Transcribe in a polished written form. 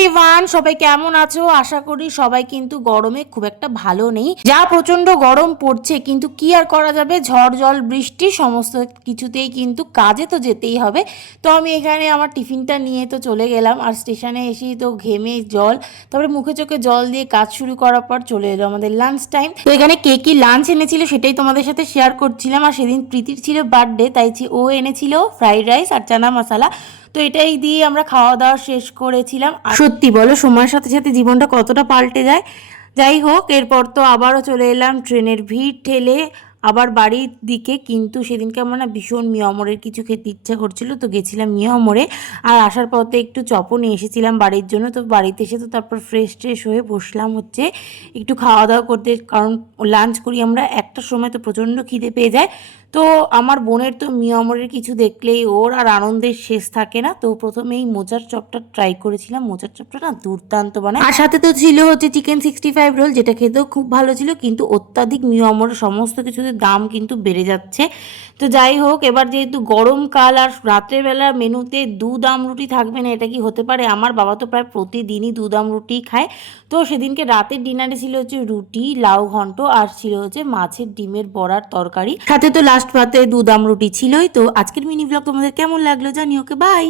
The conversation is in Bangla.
এভরিওয়ান, সবাই কেমন আছো? আশা করি সবাই কিন্তু গরমে খুব একটা ভালো নেই। যা প্রচন্ড গরম পড়ছে, কিন্তু কি আর করা যাবে, ঝড় জল বৃষ্টি সমস্ত কিছুতেই কিন্তু কাজে তো যেতেই হবে। তো আমি এখানে আমার টিফিনটা নিয়ে তো চলে গেলাম, আর স্টেশনে এসেই তো ঘেমে জল, তারপরে মুখে চোখে জল দিয়ে কাজ শুরু করার পর চলে এলো আমাদের লাঞ্চ টাইম। তো এখানে কে কি লাঞ্চ এনেছিল সেটাই তোমাদের সাথে শেয়ার করছিলাম। আর সেদিন প্রীতির ছিল বার্থডে, তাই ও এনেছিল ফ্রাইড রাইস আর চানা মশলা। তো এটাই দিয়ে আমরা খাওয়া দাওয়া শেষ করেছিলাম। আর সত্যি বলো, সময়ের সাথে সাথে জীবনটা কতটা পাল্টে যায়। যাই হোক, এরপর তো আবারও চলে এলাম ট্রেনের ভিড় ঠেলে আবার বাড়ির দিকে। কিন্তু সেদিনকে আমার না ভীষণ মিয়ামরের কিছু খেতে ইচ্ছা করছিল, তো গেছিলাম মিয়ামরে। আর আসার পথে একটু চপও নিয়ে এসেছিলাম বাড়ির জন্য। তো বাড়িতে এসে তো তারপর ফ্রেশ ট্রেশ হয়ে বসলাম হচ্ছে একটু খাওয়া দাওয়া করতে, কারণ লাঞ্চ করি আমরা একটার সময়, তো প্রচণ্ড খিদে পেয়ে যায়। তো আমার বোনের তো মিয়ামরের কিছু দেখলেই ওর আর আনন্দের শেষ থাকে না। তো প্রথমে এই মোচার চপটা ট্রাই করেছিলাম, মোচার চপটা না দুর্দান্ত বানায়। আর সাথে তো ছিল হচ্ছে চিকেন 65 রোল, যেটা খেতেও খুব ভালো ছিল। কিন্তু অত্যাধিক মিয়ামরের সমস্ত কিছুতে দাম কিন্তু বেড়ে যাচ্ছে। তো যাই হোক, এবার যেহেতু গরমকাল আর রাত্রেবেলা মেনুতে দুধ রুটি থাকবে না, এটা কি হতে পারে? আমার বাবা তো প্রায় প্রতিদিনই দুধ রুটি খায়। তো সেদিনকে রাতের ডিনারে ছিল হচ্ছে রুটি, লাউ ঘন্ট, আর ছিল হচ্ছে মাছের ডিমের বড়ার তরকারি। সাথে তো লাস্ট পাতে দুধ রুটি ছিলই। তো আজকের মিনি ব্লগ তোমাদের কেমন লাগলো জানিও। ওকে, বাই।